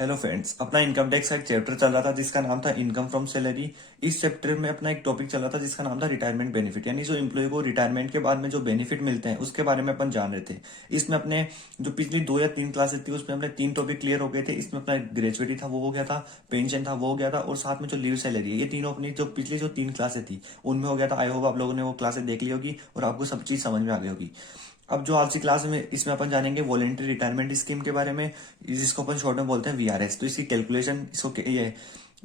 Hello friends, अपना income tax का एक चैप्टर चल रहा था जिसका नाम था इनकम फ्रॉम सैलरी। इस चैप्टर में अपना एक टॉपिक चल रहा था जिसका नाम था रिटायरमेंट बेनिफिट, यानी जो एम्प्लॉय को रिटायरमेंट के बाद में जो बेनिफिट मिलते हैं उसके बारे में अपन जान रहे थे। इसमें अपने जो पिछली 2 या 3 क्लासेस थी उसमें अपने 3 टॉपिक क्लियर हो गए थे। इसमें अपना ग्रेजुएटी था वो हो गया था, पेंशन था वो हो गया था, और साथ में जो लीव सैलरी है, ये तीनों अपनी जो पिछली जो 3 क्लासेस थी उनमें हो गया था। आई होप आप लोगों ने वो क्लासेस देख ली होगी और आपको सब चीज समझ में आ गई होगी। अब जो आज की क्लास में इसमें अपन जानेंगे वॉलेंटरी रिटायरमेंट स्कीम के बारे में, जिसको अपन शॉर्ट में बोलते हैं वीआरएस। तो इसकी कैलकुलेशन ये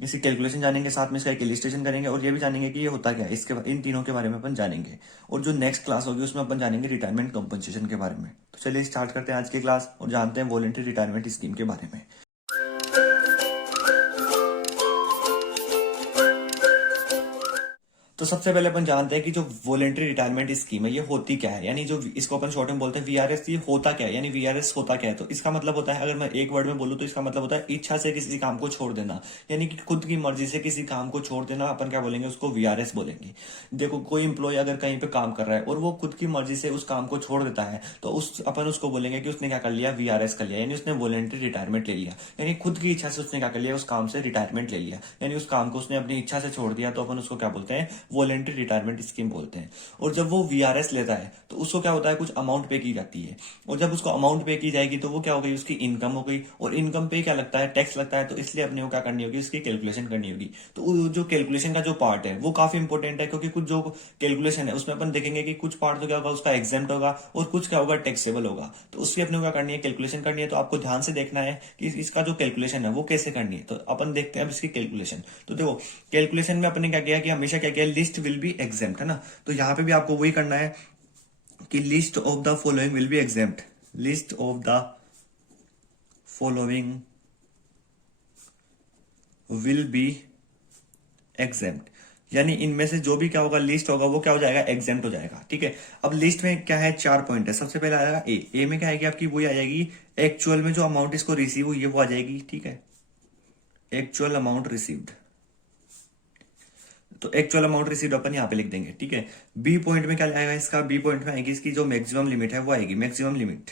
इसी कैलकुलेशन जानेंगे, साथ में इसका एक इलिस्ट्रेशन करेंगे और ये भी जानेंगे कि ये होता क्या है। इसके इन तीनों के बारे में अपन जानेंगे। और जो नेक्स्ट क्लास होगी उसमें अपन जानेंगे रिटायरमेंट कंपनसेशन के बारे में। तो चलिए स्टार्ट करते हैं आज की क्लास और जानते हैं वॉलेंटरी रिटायरमेंट स्कीम के बारे में। तो सबसे पहले अपन जानते हैं कि जो वॉलेंटरी रिटायरमेंट स्कीम है ये होती क्या है, यानी जो इसको अपन शॉर्ट में बोलते हैं वीआरएस। ये होता क्या है, यानी वीआरएस होता क्या है। तो इसका मतलब होता है, अगर मैं एक वर्ड में बोलूं तो इसका मतलब होता है इच्छा से किसी काम को छोड़ देना, यानी कि खुद की मर्जी से किसी काम को छोड़ देना। अपन क्या बोलेंगे, उसको वीआरएस बोलेंगे। देखो, कोई इंप्लॉय अगर कहीं पे काम कर रहा है और वो खुद की मर्जी से उस काम को छोड़ देता है तो अपन उसको बोलेंगे कि उसने क्या कर लिया, वीआरएस कर लिया, यानी उसने वॉलेंटरी रिटायरमेंट ले लिया। यानी खुद की इच्छा से उसने क्या कर लिया, उस काम से रिटायरमेंट ले लिया, यानी उस काम को उसने अपनी इच्छा से छोड़ दिया। तो अपन उसको क्या बोलते हैं, वॉलेंटरी रिटायरमेंट स्कीम बोलते हैं। और जब वो वीआरएस लेता है तो उसको क्या होता है, कुछ अमाउंट पे की जाती है। और जब उसको अमाउंट पे की जाएगी तो वो क्या हो गई, उसकी इनकम हो गई। और इनकम पे क्या लगता है, टैक्स लगता है। तो इसलिए अपने को क्या करनी होगी, उसकी कैलकुलेशन करनी होगी। तो जो कैलकुलेशन का जो पार्ट है वो काफी इंपॉर्टेंट है, क्योंकि कुछ जो कैलकुलेशन है उसमें अपन देखेंगे कि कुछ पार्ट तो क्या होगा, उसका एग्जेम्प्ट होगा और कुछ क्या होगा, टैक्सेबल होगा। तो उसकी अपने को क्या करनी है, कैलकुलेशन करनी है। तो आपको ध्यान से देखना है कि इसका जो कैलकुलेशन है वो कैसे करनी है। तो अपन देखते हैं अब इसकी कैलकुलेशन। तो देखो, कैलकुलेशन में अपने क्या किया कि हमेशा क्या किया, लिस्ट विल बी एग्जेम्प्ट, है ना। तो यहां पे भी आपको वही करना है कि list of the following will be exempt. List of the following will be exempt, यानी इनमें से जो भी क्या होगा, लिस्ट होगा वो क्या हो जाएगा, एग्जेम्प्ट हो जाएगा। ठीक है। अब लिस्ट में क्या है, 4 पॉइंट है। सबसे पहले आएगा ए में क्या आएगी आपकी, वही आ जाएगी एक्चुअल में जो अमाउंट इसको रिसीव हुई है वो आ जाएगी। ठीक है, एक्चुअल अमाउंट रिसीव्ड। तो एक्चुअल अमाउंट रिसीव्ड अपन यहाँ पे लिख देंगे। ठीक है। बी पॉइंट में क्या आएगा इसका, बी पॉइंट में आएगी इसकी जो मैक्सिमम लिमिट है वो आएगी, मैक्सिमम लिमिट।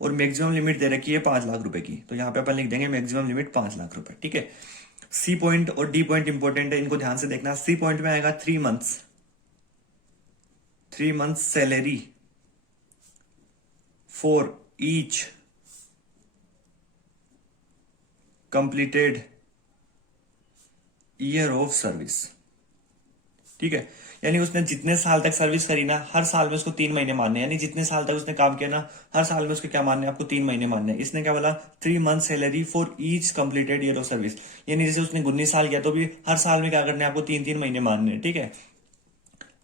और मैक्सिमम लिमिट दे रखी है 5 लाख रुपए की, तो यहाँ पे अपन लिख देंगे मैक्सिमम लिमिट 5 लाख रुपए। ठीक है। सी पॉइंट और डी पॉइंट इंपॉर्टेंट है, इनको ध्यान से देखना। सी पॉइंट में आएगा 3 months, 3 months salary for each completed year of service. ठीक है। यानी उसने जितने साल तक सर्विस करी ना, हर साल में उसको 3 महीने मानने, यानी जितने साल तक उसने काम किया ना, हर साल में उसके क्या मानने, आपको 3 महीने मानने। इसने क्या बोला, 3 month salary for each completed year of service, यानी जैसे उसने 19 साल किया तो भी हर साल में क्या करना है, आपको 3 3 महीने मानने। ठीक है।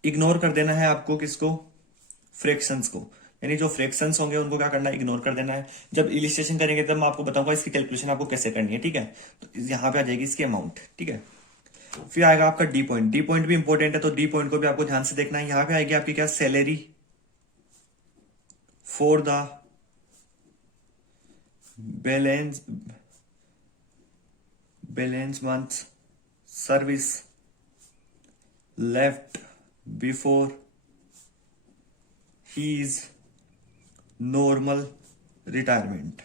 इग्नोर कर देना है आपको किसको, फ्रैक्शंस को, यानी जो फ्रैक्शंस होंगे उनको क्या करना है, इग्नोर कर देना है। जब इलिस्ट्रेशन करेंगे तब मैं आपको बताऊंगा इसकी कैलकुलेशन आपको कैसे करनी है। ठीक है। तो यहाँ पे आ जाएगी इसकी अमाउंट। ठीक है। फिर आएगा आपका डी पॉइंट। डी पॉइंट भी इंपॉर्टेंट है, तो डी पॉइंट को भी आपको ध्यान से देखना है। यहां पे आएगी आपकी क्या, salary for the balance balance month service left before his normal retirement.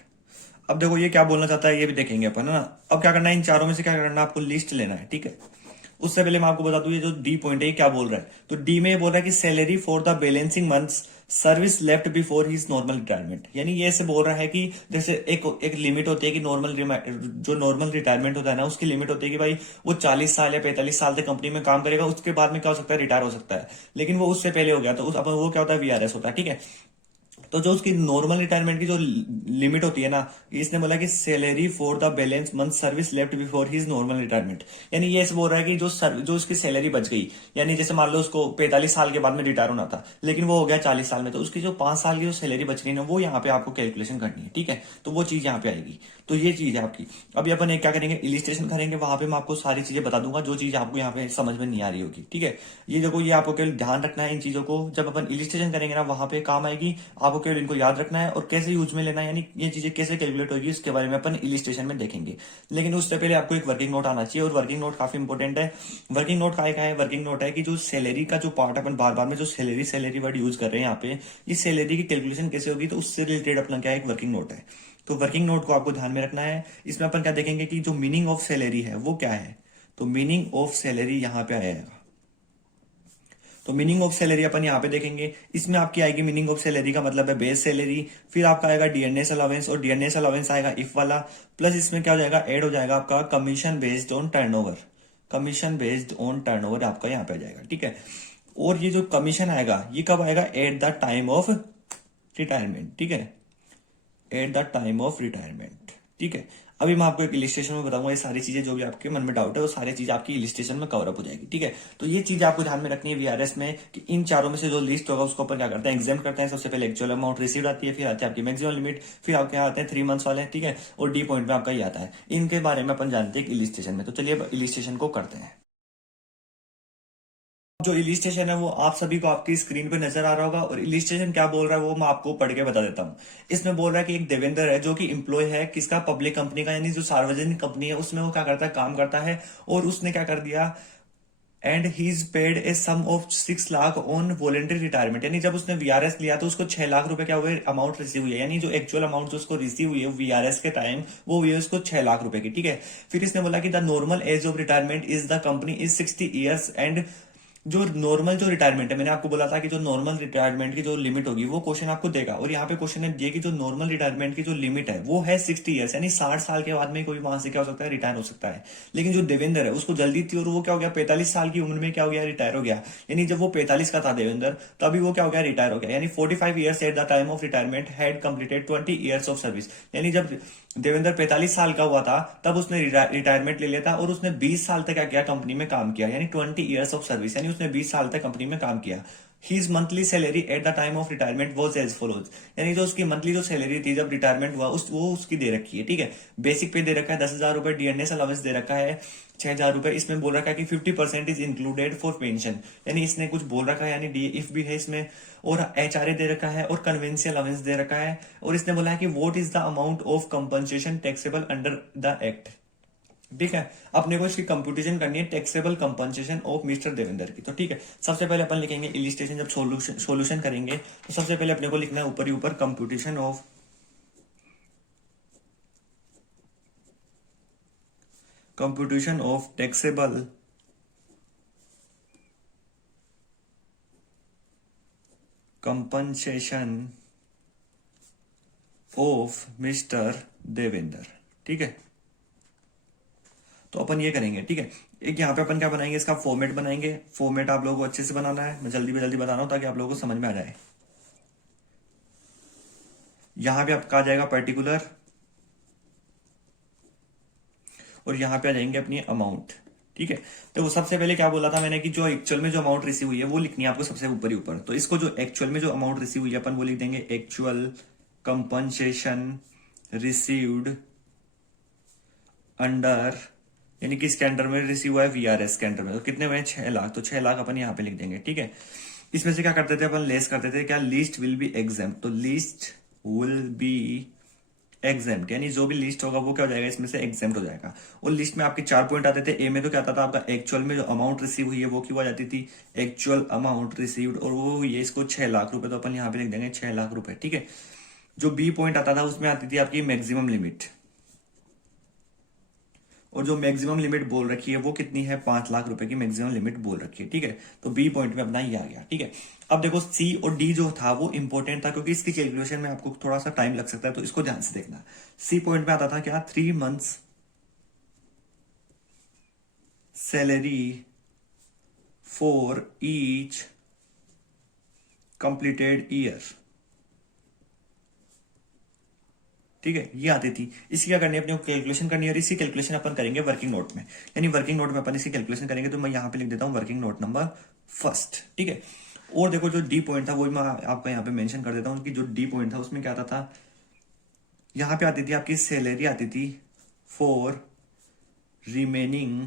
अब देखो ये क्या बोलना चाहता है ये भी देखेंगे अपन, है ना। अब क्या करना है, इन चारों में से क्या करना है, आपको लिस्ट लेना है। ठीक है। उससे पहले मैं आपको बता दूं ये जो डी पॉइंट है ये क्या बोल रहा है। तो डी में ये बोल रहा है कि salary for the balancing months service left before his normal retirement, यानी ये ऐसे बोल रहा है कि जैसे एक एक लिमिट होती है कि जो नॉर्मल रिटायरमेंट होता है ना, उसकी लिमिट होती है कि भाई वो 40 साल या 45 साल तक कंपनी में काम करेगा, उसके बाद में क्या हो सकता है, रिटायर हो सकता है। लेकिन वो उससे पहले हो गया तो अपन वो क्या होता है, वीआरएस होता है। ठीक है। तो जो उसकी नॉर्मल रिटायरमेंट की जो लिमिट होती है ना, इसने बोला कि salary for the balance month service left before his normal retirement, यानी ये ऐसे बोल रहा है कि जो उसकी सैलरी बच गई, यानी जैसे मान लो उसको 45 साल के बाद में रिटायर होना था लेकिन वो हो गया 40 साल में, तो उसकी जो 5 साल की जो सैलरी बच गई ना, वो यहाँ पे आपको कैलकुलेशन करनी है। ठीक है। तो वो चीज यहाँ पे आएगी। तो ये चीज है आपकी। अभी अपन एक क्या करेंगे, इलिस्ट्रेशन करेंगे, वहां पे मैं आपको सारी चीजें बता दूंगा जो चीज आपको यहाँ पे समझ में नहीं आ रही होगी। ठीक है। ये देखो, ये आपको केवल ध्यान रखना है इन चीजों को, जब अपन इलिस्ट्रेशन करेंगे ना वहां पे काम आएगी। आपको केवल इनको याद रखना है और कैसे यूज में लेना है, यानी ये चीजें कैसे कैलकुलेट होगी इसके बारे में अपन इलिस्ट्रेशन में देखेंगे। लेकिन उससे पहले आपको एक वर्किंग नोट आना चाहिए, और वर्किंग नोट काफी इंपॉर्टेंट है। वर्किंग नोट का है, वर्किंग नोट है कि जो सैलरी का जो पार्ट अपन बार बार में जो सैलरी सैलरी वर्ड यूज कर रहे हैं यहाँ पे, ये सैलरी की कैलकुलेशन कैसे होगी, तो उससे रिलेटेड अपना क्या है, एक वर्किंग नोट है। तो वर्किंग नोट को आपको ध्यान में रखना है। इसमें अपन क्या देखेंगे कि जो मीनिंग ऑफ सैलरी है वो क्या है, तो मीनिंग ऑफ सैलरी यहां पे आएगा। तो मीनिंग ऑफ सैलरी अपन यहाँ पे देखेंगे, इसमें आपकी आएगी मीनिंग ऑफ सैलरी का मतलब है बेस सैलरी, फिर आपका आएगा डीएनएस अलाउंस, और डीएनएस अलाउंस आएगा इफ वाला, प्लस इसमें क्या हो जाएगा, ऐड हो जाएगा आपका commission based on turnover. Commission based on turnover आपका यहाँ पे आ जाएगा, ठीक है। और ये जो कमीशन आएगा ये कब आएगा, eight the time of retirement, ठीक है, eight the time of retirement, ठीक है। अभी मैं आपको एक इलिस्ट्रेशन में बताऊंगा, ये सारी चीजें जो भी आपके मन में डाउट है वो सारी चीज आपकी इलिस्ट्रेशन में कवर अप हो जाएगी, ठीक है। तो ये चीज आपको ध्यान में रखनी है वीआरएस में कि इन चारों में से जो लिस्ट होगा उसको अपन क्या करते हैं, एग्जाम करते हैं। सबसे पहले एक्चुअल अमाउंट रिसीव आती है, फिर आती है आपकी मैक्सिमम लिमिट, फिर आपके यहाँ आते हैं 3 मंथ्स वाले, ठीक है, और डी पॉइंट में आपका ये आता है। इनके बारे में अपन जानते हैं इलिस्ट्रेशन में। तो चलिए अब इलिस्ट्रेशन को करते हैं। जो इलिस्ट्रेशन है वो आप सभी को आपकी स्क्रीन पे नजर आ रहा होगा, और इलिस्ट्रेशन क्या बोल रहा है वो मैं आपको पढ़ के बता देता हूँ। इसमें बोल रहा है कि एक देवेंद्र है जो कि एम्प्लॉय है किसका, पब्लिक कंपनी का, यानी जो सार्वजनिक कंपनी है उसमें वो क्या करता है, काम करता है। और उसने क्या कर दिया, and he is paid a sum of 6 lakh on voluntary retirement, यानी जब उसने वीआरएस लिया तो उसको 6 लाख रुपए क्या हुए, अमाउंट रिसीव हुई है, यानी जो एक्चुअल अमाउंट जो उसको रिसीव हुई है वीआरएस के टाइम वो हुई है उसको 6 लाख रुपए की, ठीक है। फिर इसने बोला कि the normal age of retirement is the company is 60 years, and जो नॉर्मल जो रिटायरमेंट है, मैंने आपको बोला था कि जो नॉर्मल रिटायरमेंट की जो लिमिट होगी वो क्वेश्चन आपको देगा, और यहाँ पे क्वेश्चन है ये कि जो नॉर्मल रिटायरमेंट की जो लिमिट है वो है 60 ईयर्स, यानी 60 साल के बाद में कोई वहां से क्या हो सकता है, रिटायर हो सकता है। लेकिन जो देवेंद्र है उसको जल्दी थी और वो क्या हो गया, 45 साल की उम्र में क्या हो गया, रिटायर हो गया। यानी जब वो 45 का था देवेंद्र तभी वो क्या हो गया, रिटायर हो गया। यानी 45 years eight the time of retirement had completed 20 years of service, यानी जब देवेंद्र 45 साल का हुआ था तब उसने रिटायरमेंट ले लिया था, और उसने 20 साल तक क्या किया, कंपनी में काम किया, यानी 20 ईयर्स ऑफ सर्विस, यानी उसने 20 साल तक कंपनी में काम किया। His monthly salary at the time of retirement was as follows, यानी जो उसकी मंथली जो सैलरी थी जब रिटायरमेंट हुआ वो उसकी दे रखी है, ठीक है। बेसिक पे दे रखा है 10,000 रुपए, डीएनएस अलाउंस दे रखा है 6,000 रुपए। इसमें बोल रखा है कि 50% इज इंक्लूडेड फॉर पेंशन, यानी इसने कुछ बोल रखा है, यानी डी इफ भी है इसमें, और एचआरए दे रखा है, और कन्वेंशियल अलाउंस दे रखा है। और इसने बोला है कि what is the amount of compensation taxable under the act, ठीक है। अपने को इसकी कंप्यूटेशन करनी है taxable compensation of mister Devendra की, तो ठीक है। सबसे पहले अपन लिखेंगे इलिस्ट्रेशन, जब सॉल्यूशन करेंगे तो सबसे पहले अपने को लिखना है ऊपर ही ऊपर computation of taxable compensation of mister Devendra, ठीक है। तो अपन ये करेंगे, ठीक है। एक यहाँ पे अपन क्या बनाएंगे, इसका फॉर्मेट बनाएंगे। फॉर्मेट आप लोगों को अच्छे से बनाना है, मैं जल्दी बता रहा हूं ताकि आप लोगों को समझ में आ जाए। यहां पे आपका आ जाएगा पर्टिकुलर, और यहां पे आ जाएंगे अपनी अमाउंट, ठीक है। तो वो सबसे पहले क्या बोला था मैंने कि जो एक्चुअल में जो अमाउंट रिसीव हुई है वो लिखनी है आपको सबसे ऊपर ही ऊपर। तो इसको जो एक्चुअल में जो अमाउंट रिसीव हुई है अपन वो लिख देंगे एक्चुअल कंपनसेशन रिसीव्ड अंडर, यानी कि इसके अंडर में रिसीव हुआ है वीआरएस के अंडर में, तो कितने हुए 6 लाख, तो 6 लाख अपन यहाँ पे लिख देंगे, ठीक है। इसमें से क्या करते थे अपन, लेस करते थे क्या, लीस्ट विल बी एग्जाम्प्ट, तो लीस्ट विल बी एग्जाम्प्ट, यानी जो भी लिस्ट होगा वो क्या हो जाएगा, इसमें से एग्जाम्प्ट हो जाएगा। और लिस्ट में आपके 4 पॉइंट आते थे। ए में तो क्या आता था आपका, एक्चुअल में जो अमाउंट रिसीव हुई है वो क्यों आ जाती थी, एक्चुअल अमाउंट रिसीव्ड, और वो हुई है इसको 6 लाख रुपए, तो अपन यहाँ पे लिख देंगे 6 लाख रुपए, ठीक है। जो बी पॉइंट आता था उसमें आती थी आपकी मैक्सिमम लिमिट, और जो मैक्सिमम लिमिट बोल रखी है वो कितनी है, 5 लाख रुपए की मैक्सिमम लिमिट बोल रखी है, ठीक है। तो बी पॉइंट में अपना ये आ गया, ठीक है। अब देखो सी और डी जो था वो इंपॉर्टेंट था क्योंकि इसकी कैलकुलेशन में आपको थोड़ा सा टाइम लग सकता है, तो इसको ध्यान से देखना। सी पॉइंट में आता था क्या, 3 months salary for each completed year, ठीक है, ये आती थी। इसकी क्या करनी है, अपने को कैलकुलेशन करनी है, और इसी कैलकुलेशन अपन करेंगे वर्किंग नोट में, यानी वर्किंग नोट में अपन इसकी कैलकुलेशन करेंगे। तो मैं यहाँ पे लिख देता हूँ वर्किंग नोट नंबर फर्स्ट, ठीक है। और देखो जो डी पॉइंट था वो मैं आपका यहाँ पे मेंशन कर देता हूँ कि जो डी पॉइंट था उसमें क्या आता था, यहाँ पे आती थी आपकी सैलरी आती थी फॉर रिमेनिंग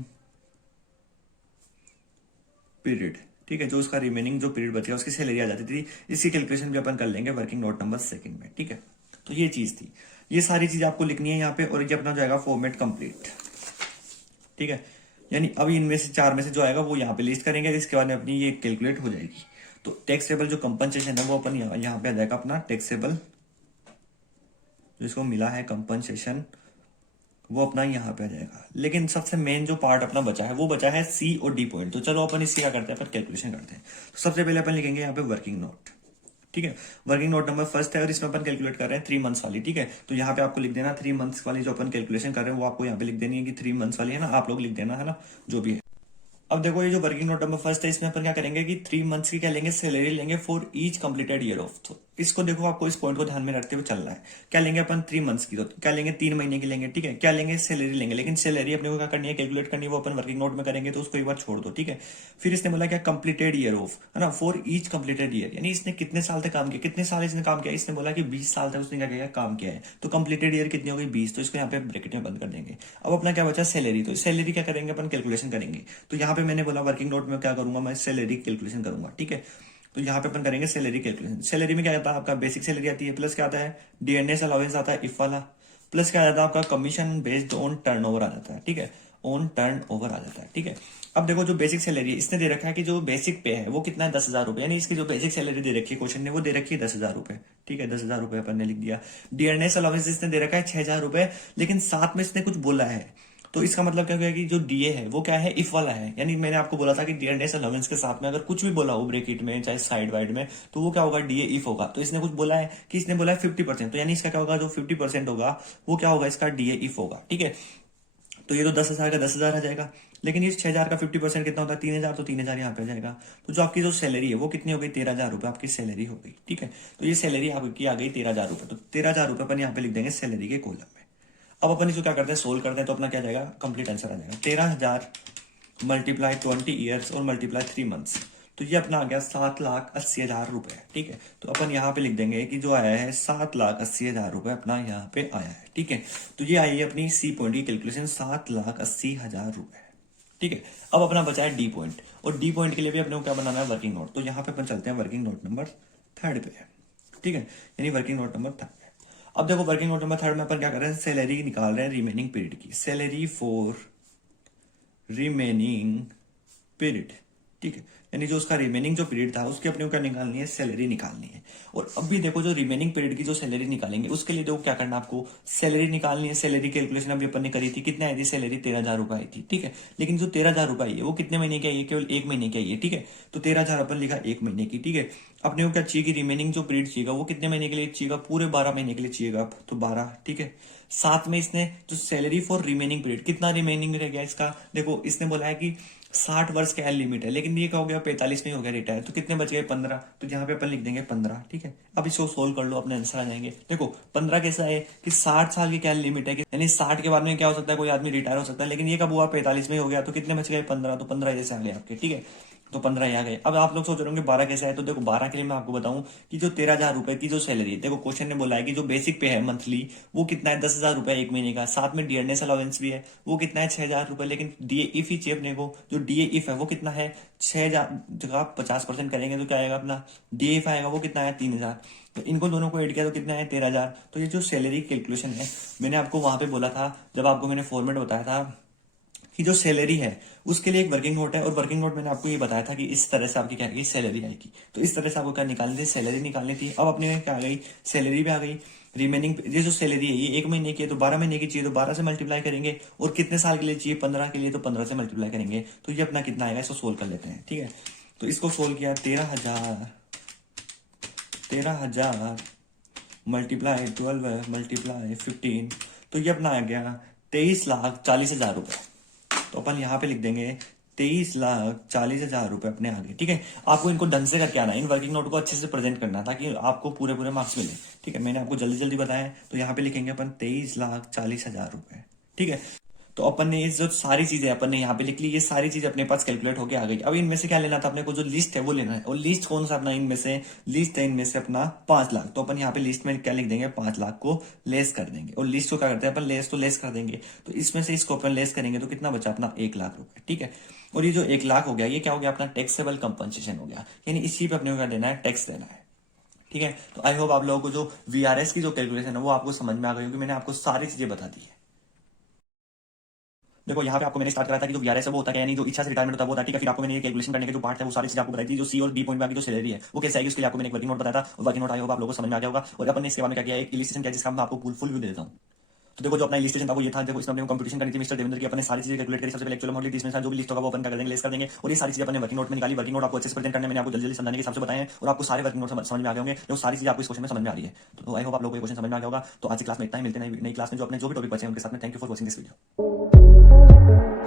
पीरियड, ठीक है। जो उसका रिमेनिंग जो पीरियड बचेगा उसकी सैलरी आ जाती थी। इसकी कैलकुलेशन भी अपन कर लेंगे वर्किंग नोट नंबर सेकंड में, ठीक है। तो ये चीज थी, ये सारी चीज आपको लिखनी है यहाँ पे, और ये अपना हो जाएगा फॉर्मेट कंप्लीट, ठीक है। यानी अभी इनमें से 4 में से जो आएगा वो यहाँ पे लिस्ट करेंगे, इसके बाद में अपनी ये कैलकुलेट हो जाएगी। तो टैक्सेबल जो कंपनसेशन है वो अपन यहाँ पे आ जाएगा अपना टैक्सेबल जो इसको मिला है कंपनसेशन वो अपना यहाँ पे आ जाएगा। लेकिन सबसे मेन जो पार्ट अपना बचा है वो बचा है सी और डी पॉइंट। तो चलो अपन इसकी क्या करते हैं, अपन कैलकुलेशन करते हैं। तो सबसे पहले अपन लिखेंगे यहाँ पे वर्किंग नोट, ठीक है। वर्किंग नोट नंबर फर्स्ट है और इसमें अपन कैलकुलेट कर रहे हैं 3 मंथ्स वाली, ठीक है। तो यहाँ पे आपको लिख देना 3 मंथ्स वाली जो अपन कैलकुलेशन कर रहे हैं वो आपको यहाँ पे लिख देनी है कि 3 मंथ्स वाली है ना, आप लोग लिख देना है ना, जो भी है। अब देखो ये जो वर्किंग नोट नंबर फर्स्ट है इसमें अपन क्या करेंगे कि 3 मंथ्स की क्या लेंगे, सैलरी लेंगे for each completed year of. तो इसको देखो आपको इस पॉइंट को ध्यान में रखते हुए चलना है। क्या लेंगे अपन 3 मंथ्स की, तो क्या लेंगे 3 महीने की लेंगे, ठीक है। क्या लेंगे, सैलरी लेंगे। लेकिन सैलरी अपने को क्या करनी है, कैलकुलेट करनी है, वो अपन वर्किंग नोट में करेंगे, तो उसको एक बार छोड़ दो, ठीक है। फिर इसने बोला क्या, कंप्लीटेड ईयर ऑफ, है ना, फॉर ईच कंप्लीटेड ईयर, यानी इसने कितने साल तक काम किया, कितने साल इसने काम किया। इसने बोला कि 20 साल तक उसने क्या किया, काम किया है। तो कंप्लीटेड ईयर कितनी हो गई, 20। तो इसको यहाँ पे ब्रैकेट में बंद कर देंगे। अब अपना क्या बचा, सैलरी। तो सैलरी क्या करेंगे अपन, कैलकुलेशन करेंगे। तो यहाँ पे मैंने बोला वर्किंग नोट में क्या करूंगा, मैं सैलरी कैलकुलेशन करूंगा, ठीक है। तो यहाँ पे अपन करेंगे सैलरी कैलकुलेशन। सैलरी में क्या आता है, आपका बेसिक सैलरी आती है, प्लस क्या आता है, डीएनएस अलाउंस आता है इफ वाला, प्लस क्या आ जाता है आपका कमीशन बेस्ड ऑन टर्नओवर आ जाता है, ठीक है, ऑन टर्नओवर आ जाता है, ठीक है। अब देखो जो बेसिक सैलरी है इसने दे रखा है कि जो बेसिक पे है वो कितना है, 10,000 रुपए, यानी इसकी जो बेसिक सैलरी दे रखी है क्वेश्चन ने वो दे रखी है 10,000 रुपए, ठीक है, 10,000 रुपए अपन ने लिख दिया। डीएनएस अलाउंस इसने दे रखा है 6,000 रुपए, लेकिन साथ में इसने कुछ बोला है। तो इसका मतलब क्या होगा कि जो डीए है वो क्या है, इफ वाला है। यानी मैंने आपको बोला था कि डीएनएस अलाउंस के साथ में अगर कुछ भी बोला हो ब्रेकेट में चाहे साइड वाइड में, तो वो क्या होगा, डीए इफ होगा। तो इसने कुछ बोला है कि इसने बोला है 50%, तो यानी इसका क्या होगा, जो 50% होगा वो क्या होगा, इसका डीए इफ होगा, ठीक है। तो ये तो 10,000 का 10,000 आ जाएगा। लेकिन इस 6,000 का 50% कितना होता है, 3,000। तो 3,000 यहाँ पे आ जाएगा। तो जो आपकी जो सैलरी है वो कितनी हो गई, 13,000 रुपए आपकी सैलरी हो गई, ठीक है। तो ये सैलरी आपकी आ गई 13,000 रुपए। तो 13,000 रुपए अपन यहाँ पे लिख देंगे सैलरी के कॉलम में। अब अपन इसको क्या करते हैं, सोल्व करते हैं। तो अपना क्या जाएगा, कंप्लीट आंसर आ जाएगा 13,000 मल्टीप्लाई 20 ईयर्स और मल्टीप्लाई 3 मंथ्स। तो ये अपना आ गया 7,80,000 रुपए, ठीक है। तो अपन यहाँ पे लिख देंगे कि जो आया है 7,80,000 रुपए अपना यहाँ पे आया है, ठीक है। तो ये आई है अपनी सी पॉइंट की कैलकुलेशन 7,80,000 रुपए, ठीक है। अब अपना बचा है डी पॉइंट, और डी पॉइंट के लिए भी अपने को क्या बनाना है, वर्किंग नोट। तो यहाँ पे अपन चलते हैं वर्किंग नोट नंबर 3 पे, ठीक है, यानी वर्किंग नोट नंबर 3 पे। अब देखो वर्किंग नोट नंबर 3 में अपन क्या कर रहे हैं, सैलरी निकाल रहे हैं रिमेनिंग पीरियड की, सैलरी फॉर रिमेनिंग पीरियड, ठीक है। यानी जो उसका रिमेनिंग जो पीरियड था उसकी अपने को क्या निकालनी है, सैलरी निकालनी है। और अब भी देखो जो रिमेनिंग पीरियड की जो सैलरी निकालेंगे उसके लिए देखो क्या करना, आपको सैलरी निकालनी है। सैलरी कैलकुलेशन अभी अपन ने करी थी, कितने आई थी सैलरी, 13,000 रुपए आई थी, ठीक है। लेकिन जो 13,000 रुपए आई है वो कितने महीने की आई है, केवल 1 महीने की आई है, ठीक है। तो 13,000 अपन लिखा 1 महीने की, ठीक है। अपने को क्या चाहिए कि रिमेनिंग जो पीरियड चाहिएगा वो कितने महीने के लिए चाहिएगा, पूरे 12 महीने के लिए चाहिएगा, तो 12, ठीक है। साथ में इसने जो सैलरी फॉर रिमेनिंग पीरियड, कितना रिमेनिंग रह गया इसका, देखो इसने बोला है कि 60 वर्ष का लिमिट है, लेकिन ये क्या हो गया 45 में हो गया रिटायर। तो कितने बच गए, 15। तो यहाँ पे अपन लिख देंगे 15, ठीक है। अब इसको सोल्व कर लो, अपने आंसर आ जाएंगे। देखो 15 कैसा है कि 60 साल की क्या लिमिट है, यानी 60 के बाद में क्या हो सकता है, कोई आदमी रिटायर हो सकता है। लेकिन ये कब हुआ, 45 में हो गया। तो कितने बच गए, 15। तो 15 जैसे आ गए आपके, ठीक है। तो 15 ही आ गए। अब आप लोग सोच रहे होंगे 12 कैसे है, तो देखो 12 के लिए मैं आपको बताऊं कि जो 13,000 रुपए की जो सैलरी है, देखो क्वेश्चन ने बोला है कि जो बेसिक पे है मंथली वो कितना है, 10,000 रुपए 1 महीने का। साथ में डीएनएस अलाउंस भी है, वो कितना है, 6,000 रुपए। लेकिन डीए इफ ही चाहिए अपने को, जो डीए इफ है वो कितना है, 6,000 जगह 50% करेंगे तो क्या आएगा अपना, डीए इफ आएगा वो कितना है, 3,000। तो इनको दोनों को ऐड किया तो कितना है, 13,000। तो ये जो सैलरी कैलकुलेशन है मैंने आपको वहां पे बोला था, जब आपको मैंने फॉर्मेट बताया था कि जो सैलरी है उसके लिए एक वर्किंग नोट है, और वर्किंग नोट मैंने आपको ये बताया था कि इस तरह से आपकी क्या आएगी, सैलरी आएगी। तो इस तरह से आपको क्या निकालनी थी, सैलरी निकालनी थी। अब अपने क्या आ गई, सैलरी भी आ गई। रिमेनिंग ये जो सैलरी है ये 1 महीने की है, तो 12 महीने की चाहिए तो 12 से मल्टीप्लाई करेंगे। और कितने साल के लिए चाहिए, 15 के लिए, तो 15 से मल्टीप्लाई करेंगे। तो ये अपना कितना आएगा, इसको सोल्व कर लेते हैं, ठीक है। तो इसको सोल्व किया, 13,000 मल्टीप्लाई 12 मल्टीप्लाई 15, तो ये अपना आ गया 23,40,000 रुपए। तो अपन यहाँ पे लिख देंगे 23,40,000 रुपए अपने आगे, ठीक है। आपको इनको ढंग से करके आना है, इन वर्किंग नोट को अच्छे से प्रेजेंट करना है ताकि आपको पूरे पूरे मार्क्स मिले, ठीक है। मैंने आपको जल्दी जल्दी बताया है। तो यहाँ पे लिखेंगे अपन 23,40,000 रुपए, ठीक है। तो अपन ने ये जो सारी चीजें अपन ने यहाँ पे लिख ली, ये सारी चीजें अपने पास कैलकुलेट होके आ गई। अब इनमें से क्या लेना था अपने को, जो लिस्ट है वो लेना है। और लिस्ट कौन सा अपना, इनमें से लिस्ट है इनमें से अपना 5 लाख। तो अपन यहाँ पे लिस्ट में क्या लिख देंगे, 5 लाख को लेस कर देंगे। और लिस्ट को क्या करते हैं अपन, लेस तो लेस कर देंगे। तो इसमें से इसको अपन लेस करेंगे तो कितना बचा अपना, 1 लाख रुपए, ठीक है। और ये जो 1 लाख हो गया ये क्या हो गया अपना, टैक्सेबल कंपनसेशन हो गया। यानी इसी पे अपने को क्या देना है, टैक्स देना है, ठीक है। तो आई होप आप लोगों को जो वीआरएस की जो कैलकुलेशन है वो आपको समझ में आ गई होगी। मैंने आपको सारी चीजें बता दी है। देखो यहाँ पे आपको मैंने स्टार्ट कराया था कि जो वीआरएस है वो होता है यानी जो इच्छा से रिटायरमेंट होता है वो होता है, ठीक है। फिर आपको मैंने ये कैलकुलेशन करने के जो पार्ट है वो सारी चीजें आपको बताई थी, जो सी और डी पॉइंट में आपकी जो सैलरी है वो कैसे आएगी उसके लिए आपको मैंने एक वर्किंग नोट बताया था। वर्किंग नोट आया होगा, आप लोगों को समझ में आ गया होगा। और अपन ने इसके बाद में क्या किया, एक इलिस्ट्रेशन किया जिसका मैं आपको फुल व्यू दे देता हूँ। तो देखो जो अपना इलिस्ट्रेशन था वो ये था, देखो इसमें अपने कंप्यूटेशन करनी थी मिस्टर देवेंद्र की, अपने सारी चीजें कैलकुलेट करी। सबसे पहले एक्चुअल अमाउंट ली, इसमें जो भी लिस्ट होगा वो अपन कर देंगे, लेस कर देंगे। और ये सारी चीजें अपने वर्किंग नोट में निकाली। वर्किंग नोट आपको अच्छे से प्रेजेंट करने, मैंने आपको जल्दी जल्दी समझाने के हिसाब से बताए हैं और आपको सारे वर्किंग नोट समझ में आ गए होंगे। जो सारी चीजें आपको इस क्वेश्चन में समझ में आ रही है, तो आई होप आप लोगों को ये क्वेश्चन समझ में आ गया होगा। तो आज की क्लास में इतना ही, मिलते हैं नई क्लास में जो अपने जो भी टॉपिक बचे हैं उनके साथ में। Thank you for watching this video.